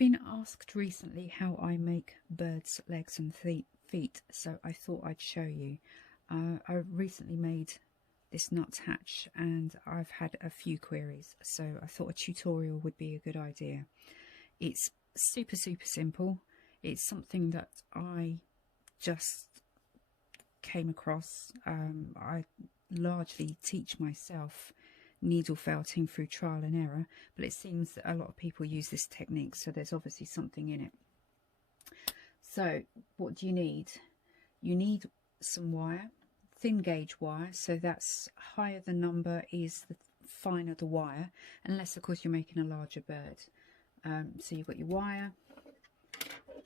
been asked recently how I make birds' legs and feet, so I thought I'd show you. I recently made this nuthatch and I've had a few queries, so I thought a tutorial would be a good idea. It's super simple. It's something that I just came across. I largely teach myself needle felting through trial and error, but it seems that a lot of people use this technique, so there's obviously something in it. So what do you need? You need some wire, thin gauge wire, so that's higher the number is the finer the wire, unless of course you're making a larger bird. So you've got your wire,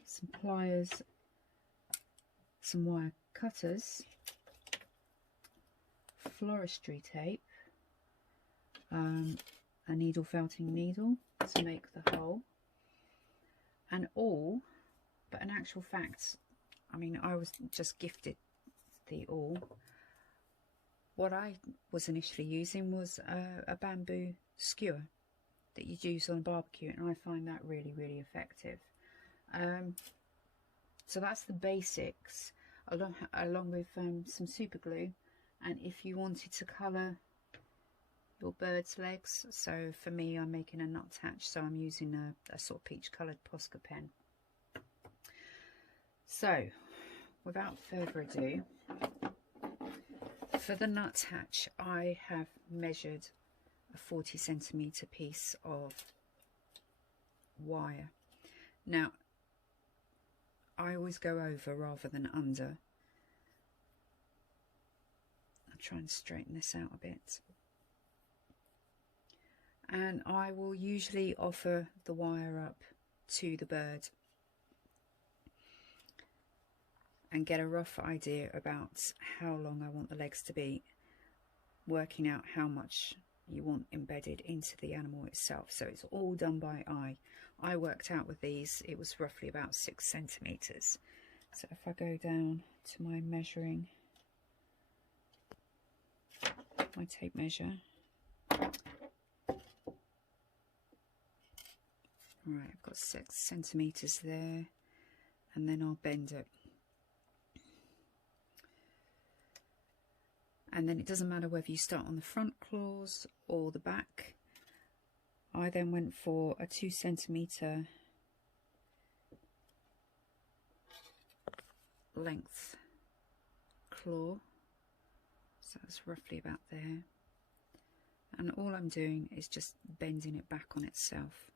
some pliers, some wire cutters, floristry tape, a needle felting needle to make the hole, and awl. But in actual fact, I mean, I was just gifted the awl. What I was initially using was a bamboo skewer that you'd use on a barbecue, and I find that really effective. So that's the basics, along with some super glue. And if you wanted to colour your bird's legs, so for me I'm making a nuthatch, so I'm using a sort of peach coloured Posca pen. So without further ado, for the nuthatch I have measured a 40cm piece of wire. Now I always go over rather than under. I'll try and straighten this out a bit. And I will usually offer the wire up to the bird and get a rough idea about how long I want the legs to be, working out how much you want embedded into the animal itself. So it's all done by eye. I worked out with these, it was roughly about 6 centimetres. So if I go down to my measuring, my tape measure, right, I've got 6 centimetres there, and then I'll bend it. And then it doesn't matter whether you start on the front claws or the back. I then went for a 2 centimetre length claw. So that's roughly about there. And all I'm doing is just bending it back on itself.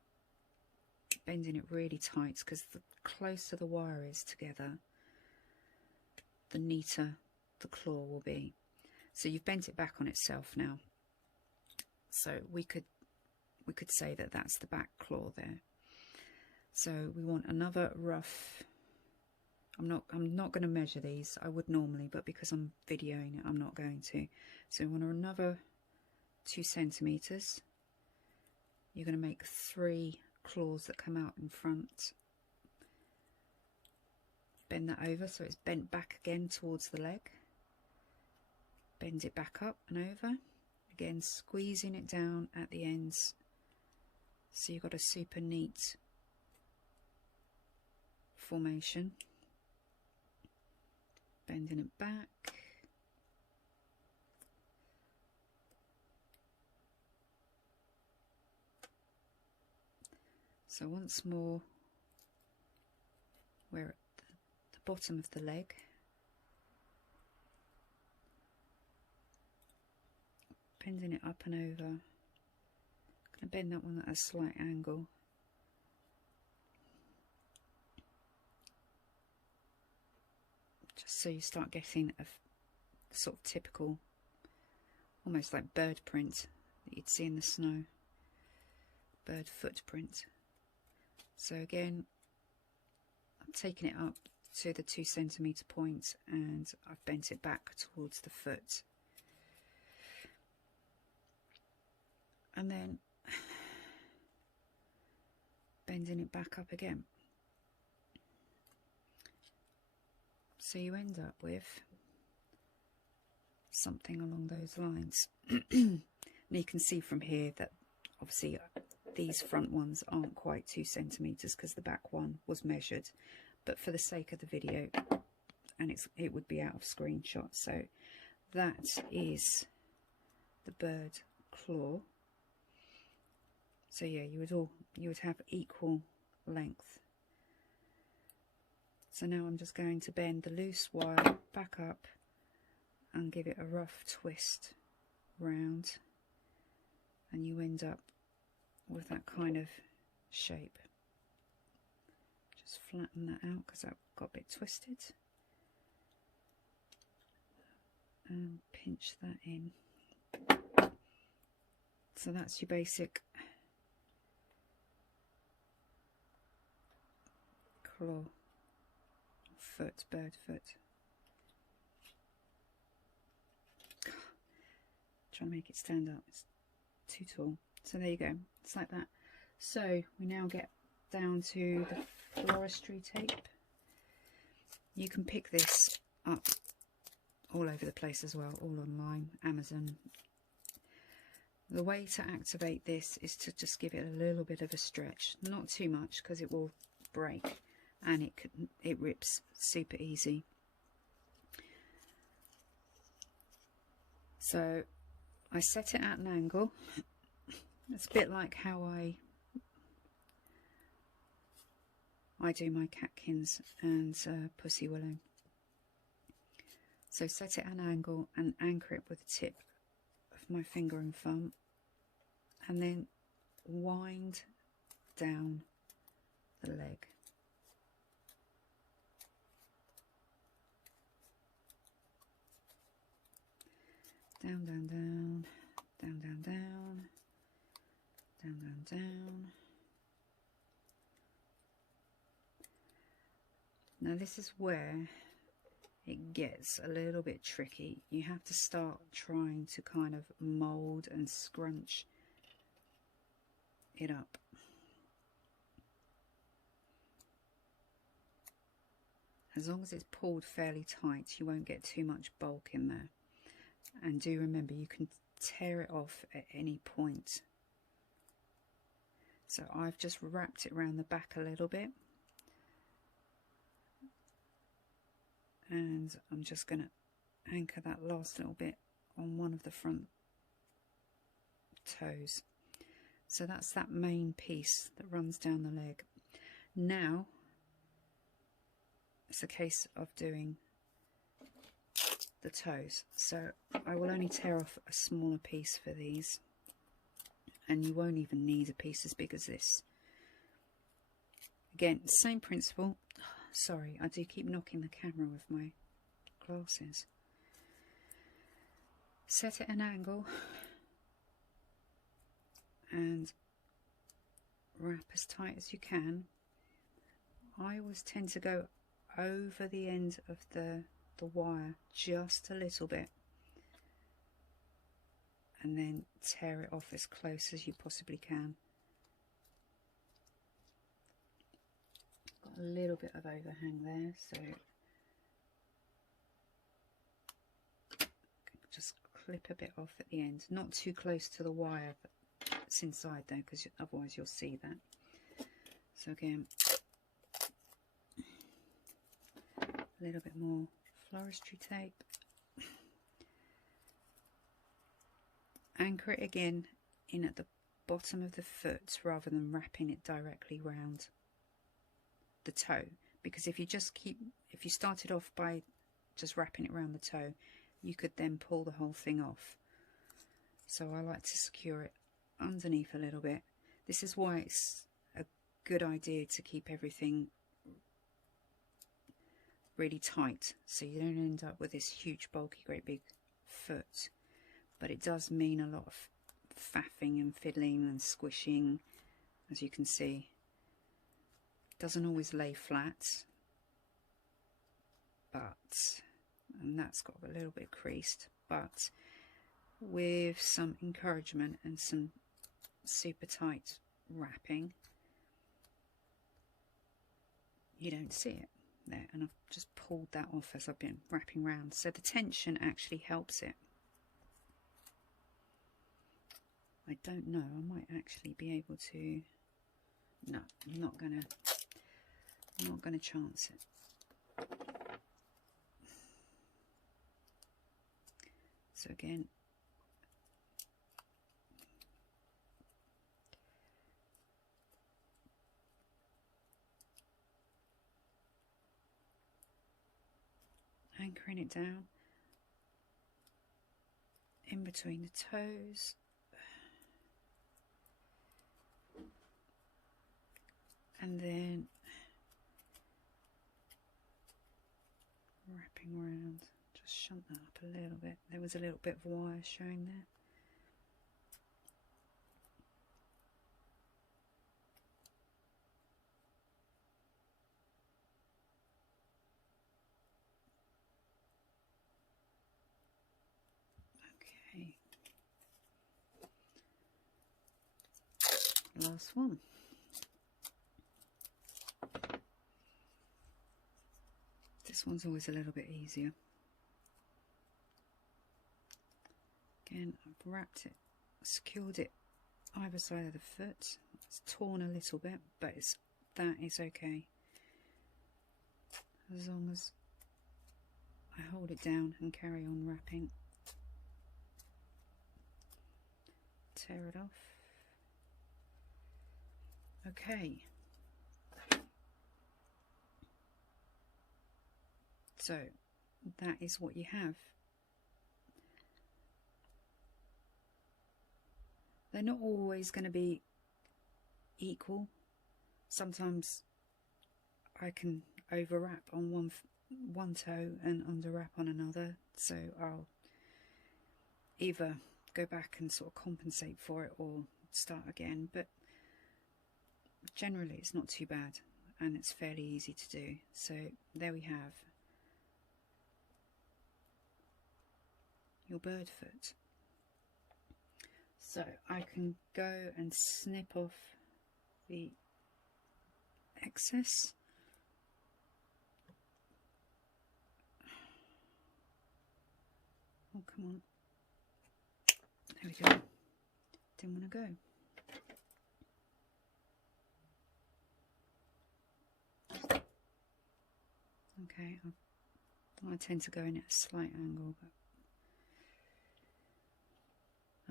Bending it really tight, because the closer the wire is together, the neater the claw will be. So you've bent it back on itself now. So we could say that that's the back claw there. So we want another rough. I'm not going to measure these. I would normally, but because I'm videoing it, I'm not going to. So we want another 2 centimetres. You're going to make 3 claws that come out in front. Bend that over so it's bent back again towards the leg. Bend it back up and over, again squeezing it down at the ends, so you've got a super neat formation. Bending it back, so once more we're at the bottom of the leg. Bending it up and over. I'm going to bend that one at a slight angle. Just so you start getting a sort of typical, almost like bird print that you'd see in the snow. Bird footprint. So again, I'm taking it up to the 2 centimetre point and I've bent it back towards the foot. And then bending it back up again. So you end up with something along those lines. And you can see from here that obviously these front ones aren't quite 2 centimeters because the back one was measured, but for the sake of the video, and it would be out of screenshot. So that is the bird claw. So yeah, you would have equal length. So now I'm just going to bend the loose wire back up and give it a rough twist round, and you end up with that kind of shape. Just flatten that out because that got a bit twisted, and pinch that in. So that's your basic claw, foot, bird foot. Trying to make it stand up, it's too tall. So there you go, it's like that. So we now get down to the Floristry tape. You can pick this up all over the place as well, all online, Amazon. The way to activate this is to just give it a little bit of a stretch, not too much because it will break, and it rips super easy. So I set it at an angle. It's a bit like how I do my catkins and pussy willow. So set it at an angle and anchor it with the tip of my finger and thumb, and then wind down the leg. Down, down, down, down, down, down, down, down, down. Now this is where it gets a little bit tricky. You have to start trying to kind of mould and scrunch it up. As long as it's pulled fairly tight, you won't get too much bulk in there. And do remember, you can tear it off at any point. So I've just wrapped it around the back a little bit, and I'm just going to anchor that last little bit on one of the front toes. So that's that main piece that runs down the leg. Now it's a case of doing the toes. So I will only tear off a smaller piece for these, and you won't even need a piece as big as this. Again, same principle. Sorry, I do keep knocking the camera with my glasses. Set it at an angle and wrap as tight as you can. I always tend to go over the end of the wire just a little bit, and then tear it off as close as you possibly can. Got a little bit of overhang there, so just clip a bit off at the end, not too close to the wire, but it's inside there, because otherwise you'll see that. So again, a little bit more Floristry tape. Anchor it again in at the bottom of the foot rather than wrapping it directly round the toe, because if you started off by just wrapping it around the toe, you could then pull the whole thing off. So I like to secure it underneath a little bit. This is why it's a good idea to keep everything really tight, so you don't end up with this huge bulky great big foot. But it does mean a lot of faffing and fiddling and squishing, as you can see. It doesn't always lay flat, and that's got a little bit creased, but with some encouragement and some super tight wrapping, you don't see it there. And I've just pulled that off as I've been wrapping around, so the tension actually helps it. I don't know, I might actually be able to. No, I'm not gonna chance it. So again, anchoring it down in between the toes, and then wrapping around. Just shunt that up a little bit. There was a little bit of wire showing there. Okay, last one. This one's always a little bit easier. Again, I've wrapped it, secured it either side of the foot. It's torn a little bit, but that is okay, as long as I hold it down and carry on wrapping. Tear it off. Okay. So that is what you have. They're not always going to be equal. Sometimes I can overwrap on one toe and underwrap on another, so I'll either go back and sort of compensate for it or start again, but generally it's not too bad and it's fairly easy to do. So there we have your bird foot. So I can go and snip off the excess. Oh, come on. There we go. Didn't want to go. Okay, I tend to go in at a slight angle, but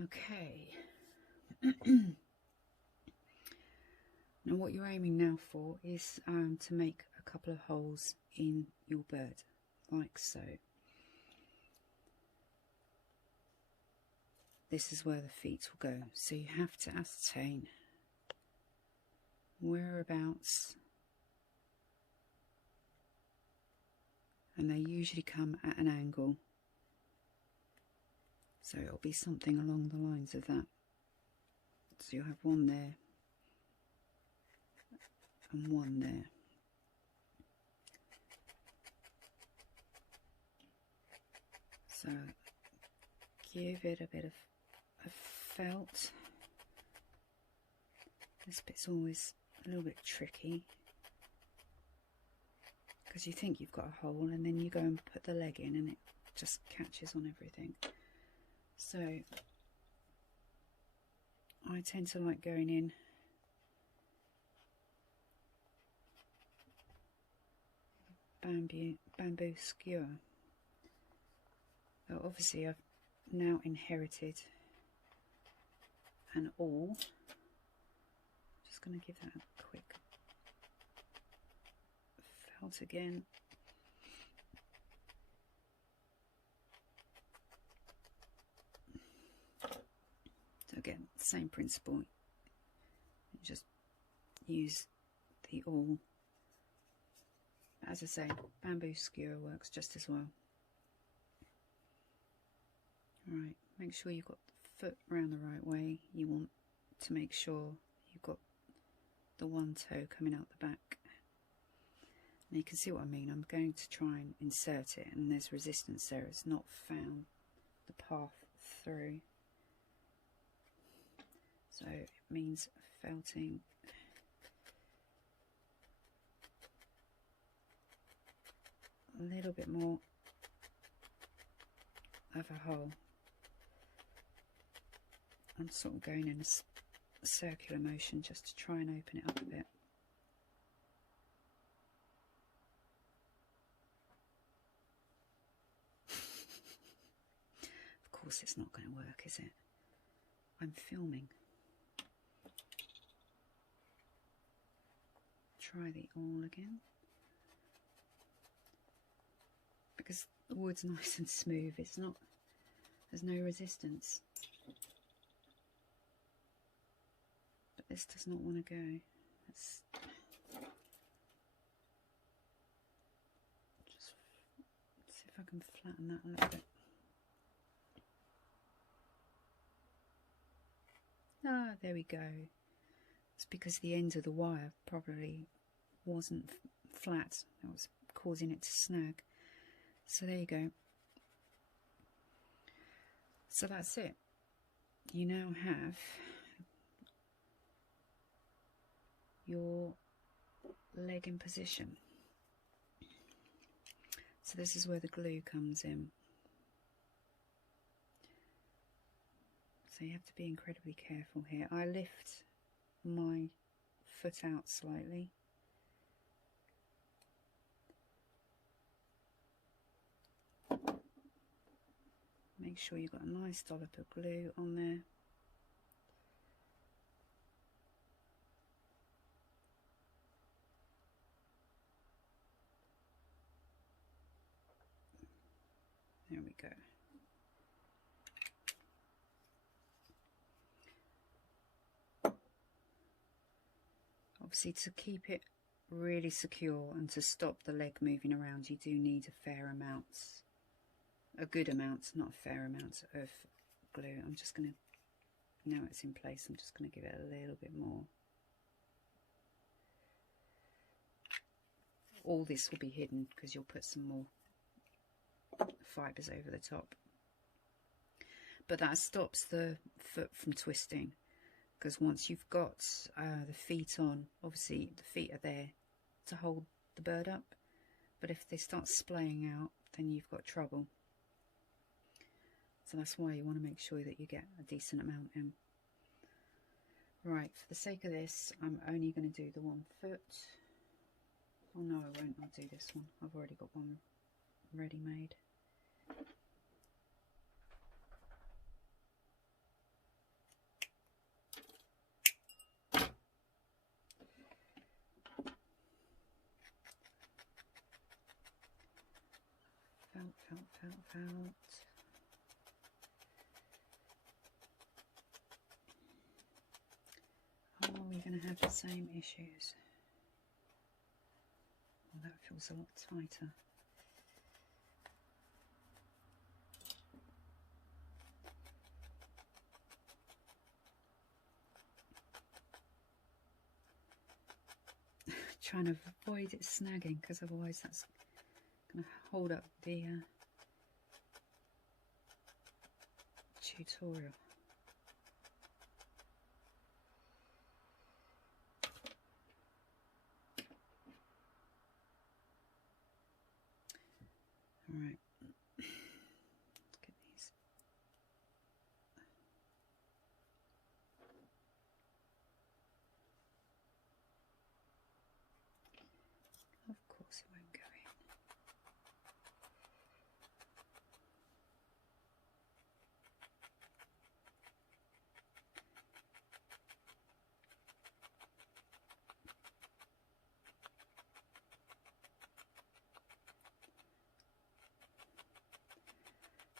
okay. Now what you're aiming now for is to make a couple of holes in your bird, like so. This is where the feet will go, so you have to ascertain whereabouts, and they usually come at an angle. So it'll be something along the lines of that. So you'll have one there and one there. So give it a bit of felt. This bit's always a little bit tricky because you think you've got a hole and then you go and put the leg in and it just catches on everything. So I tend to like going in bamboo skewer. So obviously I've now inherited an awl. Just going to give that a quick felt again. So again, same principle. You just use the awl. As I say, bamboo skewer works just as well. Right, make sure you've got the foot round the right way. You want to make sure you've got the one toe coming out the back. Now you can see what I mean. I'm going to try and insert it, and there's resistance there. It's not found the path through. So it means felting a little bit more of a hole I'm sort of going in a circular motion just to try and open it up a bit. Of course it's not going to work, is it? I'm filming. Try the awl again. Because the wood's nice and smooth, it's not, there's no resistance. But this does not want to go. Let's just see if I can flatten that a little bit. Ah, there we go. It's because the end of the wire probably wasn't flat. That was causing it to snag. So there you go. So that's it. You now have your leg in position. So this is where the glue comes in. So you have to be incredibly careful here. I lift my foot out slightly. Make sure you've got a nice dollop of glue on there. There we go. Obviously, to keep it really secure and to stop the leg moving around, you do need a fair amount, a good amount, not a fair amount of glue. I'm just going to, now it's in place, I'm just going to give it a little bit more. All this will be hidden because you'll put some more fibres over the top. But that stops the foot from twisting. Because once you've got the feet on, obviously the feet are there to hold the bird up, but if they start splaying out, then you've got trouble. So that's why you want to make sure that you get a decent amount in. Right, for the sake of this, I'm only going to do the 1 foot. Oh no, I won't. I'll do this one. I've already got one ready made. Felt. Oh, are we going to have the same issues? Well, that feels a lot tighter. Trying to avoid it snagging, because otherwise that's going to hold up the tutorial. All right, let's get these. Of course it won't go in.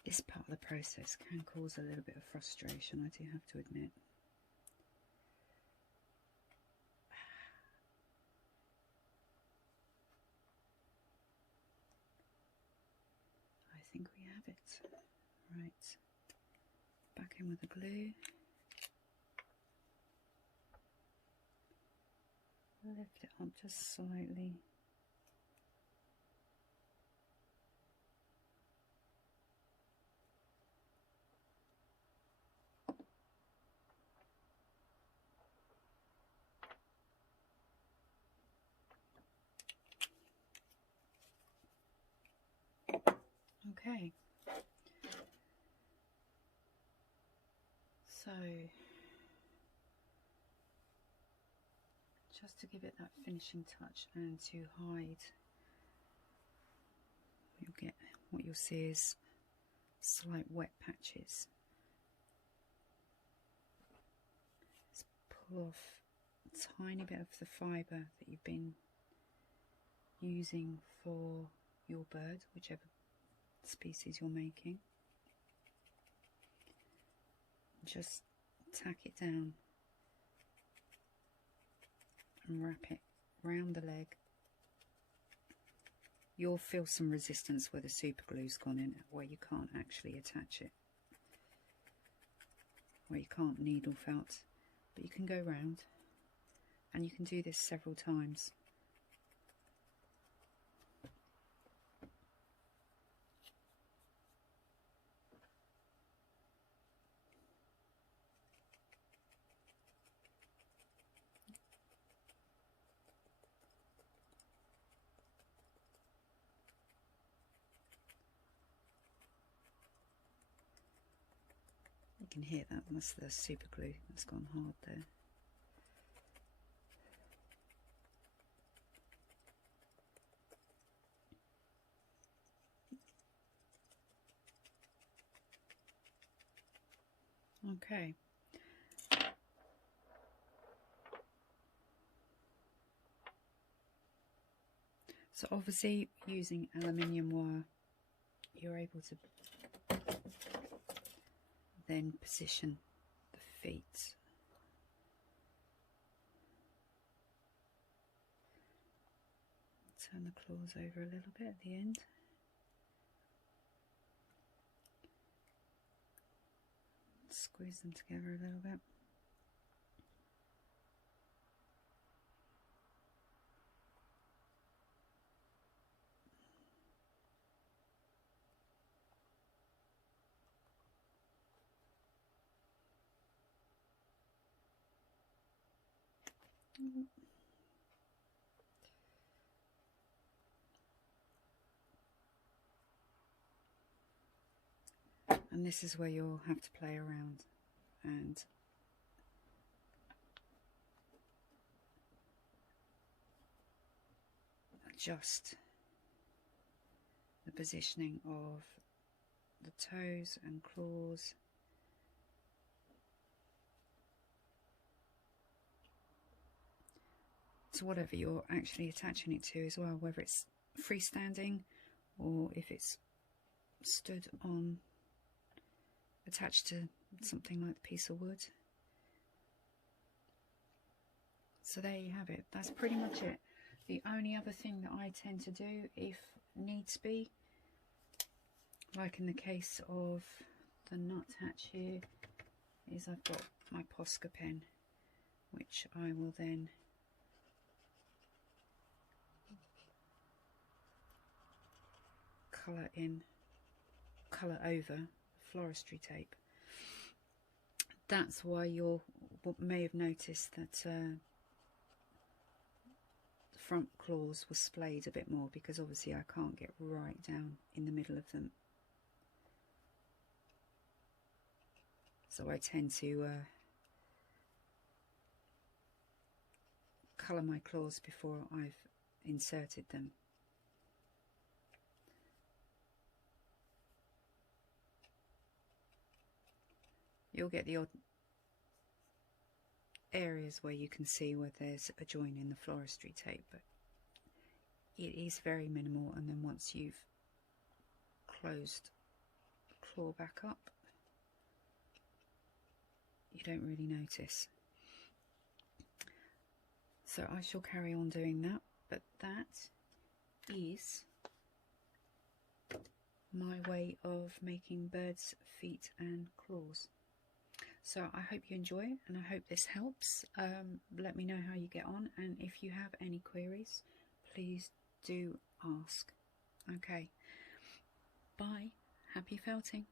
This part of the process can cause a little bit of frustration, I do have to admit. I think we have it. Right, back in with the glue. Lift it up just slightly. Okay, So just to give it that finishing touch and to hide, what you'll see is slight wet patches. Let's pull off a tiny bit of the fibre that you've been using for your bird, whichever species you're making. Just tack it down and wrap it round the leg. You'll feel some resistance where the super glue's gone in, where you can't actually attach it, where you can't needle felt, but you can go round, and you can do this several times. You can hear that, that's the super glue that's gone hard there. Okay. So obviously using aluminium wire, you're able to then position the feet. Turn the claws over a little bit at the end. Squeeze them together a little bit. And this is where you'll have to play around and adjust the positioning of the toes and claws. So whatever you're actually attaching it to as well, whether it's freestanding or if it's stood on, attached to something like a piece of wood. So there you have it. That's pretty much it. The only other thing that I tend to do, if needs be, like in the case of the nuthatch here, is I've got my Posca pen, which I will then colour over Floristry tape. That's why you may have noticed that the front claws were splayed a bit more, because obviously I can't get right down in the middle of them. So I tend to colour my claws before I've inserted them. You'll get the odd areas where you can see where there's a join in the Floristry tape, but it is very minimal, and then once you've closed the claw back up, you don't really notice. So I shall carry on doing that, but that is my way of making birds' feet and claws. So I hope you enjoy, and I hope this helps. Let me know how you get on, and if you have any queries, please do ask. Okay, bye, happy felting.